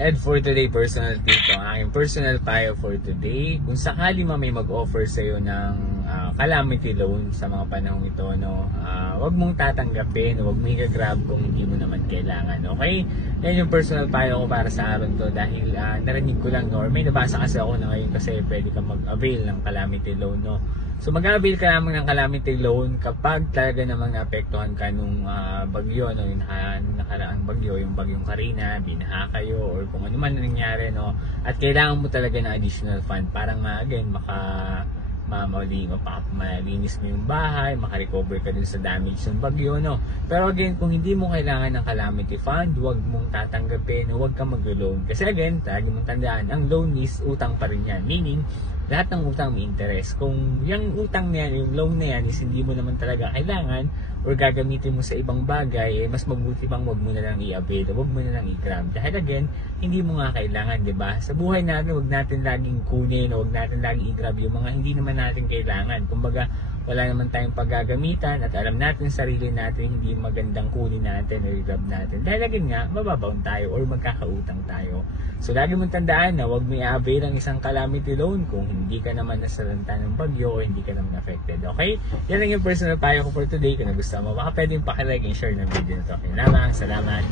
And for today, personal tip ko, ang aking personal payo for today, kung sakali may mag-offer sa iyo ng calamity loan sa mga panahong ito, no, wag mong tatanggapin, wag mong i-grab kung hindi mo naman kailangan, okay? Yan yung personal payo ko para sa araw to dahil narinig ko lang, no, or may nabasa kasi ako na ngayon kasi pwede kang mag-avail ng calamity loan, no. So mag-avail ka lamang ng calamity loan kapag talaga namang naapektuhan ka nung bagyo, no, yung nakaraang bagyo, yung bagyong Karina, binaha kayo, or kung ano man nangyari, no, at kailangan mo talaga ng additional fund para again malinis mo yung bahay, makarecover ka din sa damage ng bagyo, no. Pero again, kung hindi mo kailangan ng calamity fund, huwag mong tatanggapin, huwag kang mag-loan. Kasi again, lagi mong tandaan, ang loan is utang pa rin yan. Meaning, lahat ng utang may interest. Kung yung utang na yan, yung loan na yan is hindi mo naman talaga kailangan or gagamitin mo sa ibang bagay, mas mabuti pang wag mo na lang i-avail, wag mo na lang i-grab. Dahil again, hindi mo nga kailangan, di ba? Sa buhay natin, wag natin laging kunin, wag natin laging i-grab yung mga hindi naman natin kailangan. Kumbaga, wala naman tayong paggagamitan at alam natin sarili natin hindi magandang kunin natin o i-grab natin. Dahil again nga, mababaon tayo or magkakautang tayo. So, lagi mong tandaan na wag mo i-avail ang isang calamity loan kung hindi ka naman nasalanta ng bagyo o hindi ka naman affected. Okay? Yan lang yung personal payo ko for today. Kung nagustuhan mo, baka pwedeng pakilike and share ng video na ito. Okay, salamat.